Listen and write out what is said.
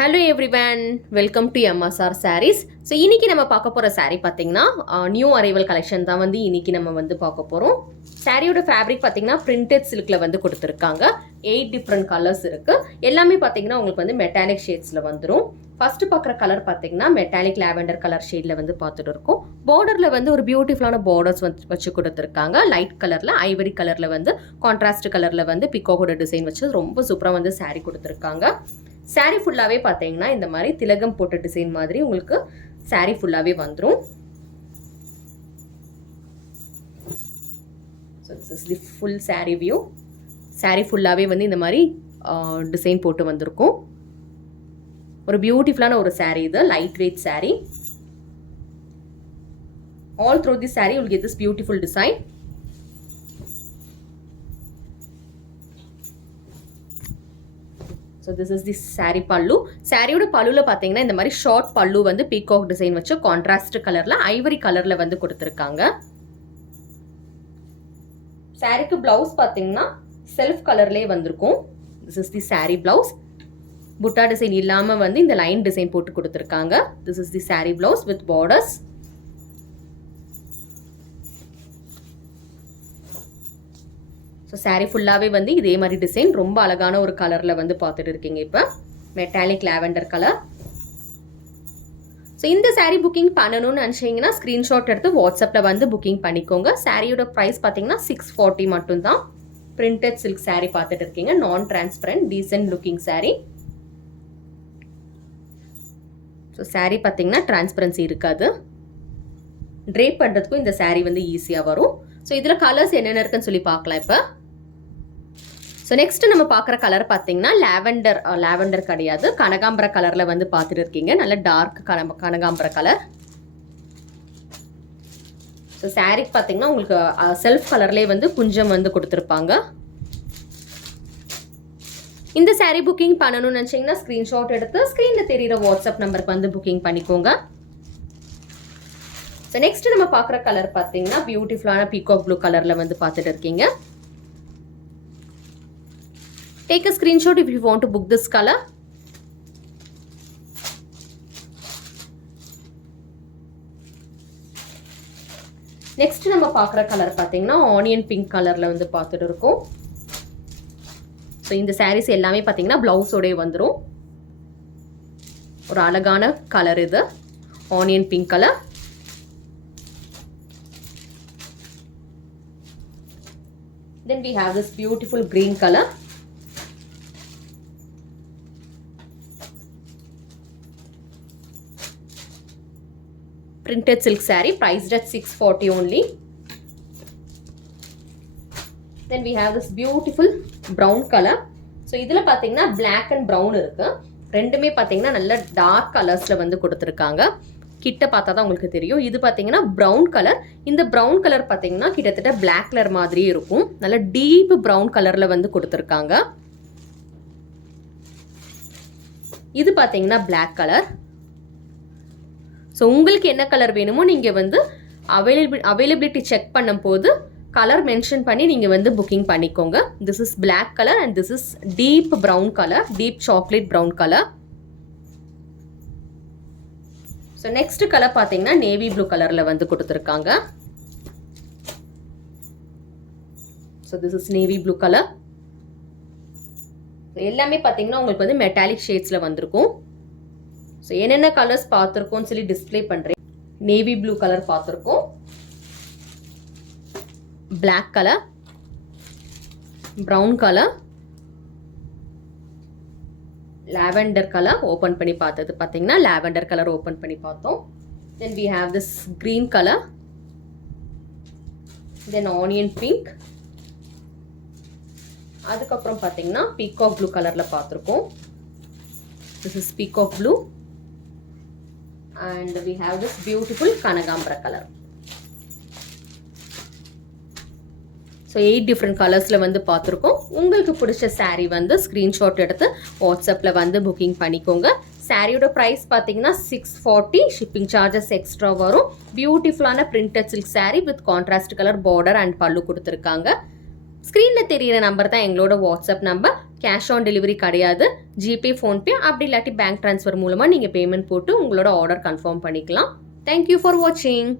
Hello everyone, welcome to MSR sarees. So இன்றைக்கி நம்ம பார்க்க போகிற சாரீ பார்த்திங்கன்னா நியூ அரைவல் கலெக்ஷன் தான் இன்றைக்கி நம்ம பார்க்க போகிறோம். சாரியோட ஃபேப்ரிக் பார்த்திங்கன்னா பிரிண்டட் சில்கில் கொடுத்துருக்காங்க. 8 டிஃப்ரெண்ட் கலர்ஸ் இருக்குது. எல்லாமே பார்த்திங்கன்னா உங்களுக்கு மெட்டாலிக் ஷேட்ஸில் வந்துடும். ஃபஸ்ட்டு பார்க்குற கலர் பார்த்திங்கன்னா மெட்டாலிக் லாவெண்டர் கலர் ஷேடில் பார்த்துட்டு இருக்கோம். பார்டரில் ஒரு பியூட்டிஃபுல்லான பார்டர்ஸ் வச்சு கொடுத்துருக்காங்க. லைட் கலரில் ஐவரி கலரில் கான்ட்ராஸ்ட் கலரில் பிகாக்கோட டிசைன் வச்சு ரொம்ப சூப்பராக சாரீ கொடுத்துருக்காங்க. சாரீ ஃபுல்லாகவே பார்த்தீங்கன்னா இந்த மாதிரி திலகம் போட்ட டிசைன் மாதிரி உங்களுக்கு சாரீ ஃபுல்லாகவே வந்துடும். So this is the full sari view. Sari ஃபுல்லாகவே இந்த மாதிரி டிசைன் போட்டு வந்திருக்கும். ஒரு பியூட்டிஃபுல்லான ஒரு சாரீ இது. Light weight sari. All through the sari will get this beautiful design. So this is the sari பல்லு. சாரியோட பல்லுவில் பார்த்தீங்கன்னா இந்த மாதிரி ஷார்ட் பல்லு பீகாக் டிசைன் வச்சு கான்ட்ராஸ்ட் கலரில் ஐவரி கலரில் கொடுத்துருக்காங்க. சாரிக்கு பிளவுஸ் பார்த்தீங்கன்னா செல்ஃப் கலர்லேயே வந்திருக்கும். This is the sari blouse. புட்டா டிசைன் இல்லாமல் இந்த லைன் டிசைன் போட்டு கொடுத்துருக்காங்க. This is the sari blouse with borders. So sari ஃபுல்லாகவே இதே மாதிரி டிசைன் ரொம்ப அழகான ஒரு கலரில் பார்த்துட்டு இருக்கீங்க. இப்போ மெட்டாலிக் லாவெண்டர் கலர். ஸோ இந்த சாரீ புக்கிங் பண்ணணும்னு நினச்சிங்கன்னா ஸ்க்ரீன்ஷாட் எடுத்து வாட்ஸ்அப்பில் புக்கிங் பண்ணிக்கோங்க. சாரியோட ப்ரைஸ் பார்த்தீங்கன்னா 640 மட்டும்தான். பிரிண்டட் சில்க் சாரீ பார்த்துட்டு இருக்கீங்க. நான் transparent decent looking sari. So sari பார்த்தீங்கன்னா டிரான்ஸ்பரன்சி இருக்காது. ட்ரேப் பண்ணுறதுக்கும் இந்த சாரீ ஈஸியாக வரும். ஸோ இதில் கலர்ஸ் என்னென்ன இருக்குன்னு சொல்லி பார்க்கலாம் இப்போ. ஸோ நெக்ஸ்ட் நம்ம பார்க்குற கலர் பார்த்தீங்கன்னா லாவெண்டர் கிடையாது, கனகாம்பர கலரில் பார்த்துட்டு இருக்கீங்க. நல்ல டார்க் கனகாம்பர கலர். ஸோ சாரீக்கு பார்த்தீங்கன்னா உங்களுக்கு செல்ஃப் கலர்லேயே குஞ்சம் கொடுத்துருப்பாங்க. இந்த சாரீ புக்கிங் பண்ணணும்னு நினச்சிங்கன்னா ஸ்க்ரீன்ஷாட் எடுத்து ஸ்க்ரீனில் தெரிகிற வாட்ஸ்அப் நம்பருக்கு புக்கிங் பண்ணிக்கோங்க. ஸோ நெக்ஸ்ட் நம்ம பார்க்குற கலர் பார்த்தீங்கன்னா பியூட்டிஃபுல்லான பீகாக் ப்ளூ கலரில் பார்த்துட்டு இருக்கீங்க. Take a screenshot if you want to book this color. Next நம்ம பார்க்குற கலர் பார்த்தீங்கன்னா ஆனியன் பிங்க் கலரில் பார்த்துட்டு இருக்கோம். ஸோ இந்த சாரீஸ் எல்லாமே பார்த்தீங்கன்னா ப்ளவுஸோடய வந்துடும். ஒரு அழகான கலர் இது, onion pink colour. Then we have this beautiful green color. Printed silk saree priced at 640 only. Then we have this beautiful brown color. So இதில் பார்த்தீங்கன்னா black and brown இருக்கு. ரெண்டுமே பார்த்தீங்கன்னா நல்ல டார்க் கலர்ஸில் கொடுத்துருக்காங்க. கிட்ட பார்த்தா தான் உங்களுக்கு தெரியும். இது பார்த்தீங்கன்னா ப்ரௌன் கலர். இந்த ப்ரௌன் கலர் பார்த்தீங்கன்னா கிட்டத்தட்ட பிளாக் கலர் மாதிரியே இருக்கும். நல்ல டீப் ப்ரௌன் கலரில் கொடுத்துருக்காங்க. இது பார்த்தீங்கன்னா பிளாக் கலர். ஸோ உங்களுக்கு என்ன கலர் வேணுமோ நீங்கள் அவைலபிலிட்டி செக் பண்ணும்போது கலர் மென்ஷன் பண்ணி நீங்கள் புக்கிங் பண்ணிக்கோங்க. This is black colour and this is deep brown colour, deep chocolate brown colour. So next colour பார்த்தீங்கன்னா நேவி ப்ளூ கலரில் கொடுத்துருக்காங்க. So this is navy blue colour. எல்லாமே பார்த்தீங்கன்னா உங்களுக்கு மெட்டாலிக் ஷேட்ஸில் வந்திருக்கும். ஸோ என்னென்ன கலர்ஸ் பார்த்துருக்கோன்னு சொல்லி டிஸ்பிளே பண்ணுறேன். நேவி ப்ளூ கலர் பார்த்துருக்கோம், black colour, brown colour, lavender colour open பண்ணி பார்த்தது பார்த்தீங்கன்னா லாவெண்டர் கலர் ஓப்பன் பண்ணி பார்த்தோம். Then we have this green colour, then onion pink, அதுக்கப்புறம் பார்த்தீங்கன்னா பீகாக் ப்ளூ கலரில் பார்த்துருக்கோம். This is peacock blue and we have this beautiful kanagambara color. So 8 different கலர்ஸில் பார்த்துருக்கோம். உங்களுக்கு பிடிச்ச சாரீ ஸ்க்ரீன்ஷாட் எடுத்து வாட்ஸ்அப்பில் புக்கிங் பண்ணிக்கோங்க. சாரியோட ப்ரைஸ் பார்த்தீங்கன்னா 640. ஷிப்பிங் சார்ஜஸ் எக்ஸ்ட்ரா வரும். பியூட்டிஃபுல்லான printed silk sari with contrast colour border and பல்லு கொடுத்துருக்காங்க. ஸ்க்ரீனில் தெரிகிற நம்பர் தான் எங்களோட WhatsApp number. Cash on delivery கிடையாது. ஜிபே, ஃபோன்பே அப்படி இல்லாட்டி பேங்க் ட்ரான்ஸ்ஃபர் மூலமாக நீங்கள் பேமெண்ட் போட்டு உங்களோட ஆர்டர் கன்ஃபார்ம் பண்ணிக்கலாம். தேங்க்யூ ஃபார் வாட்சிங்.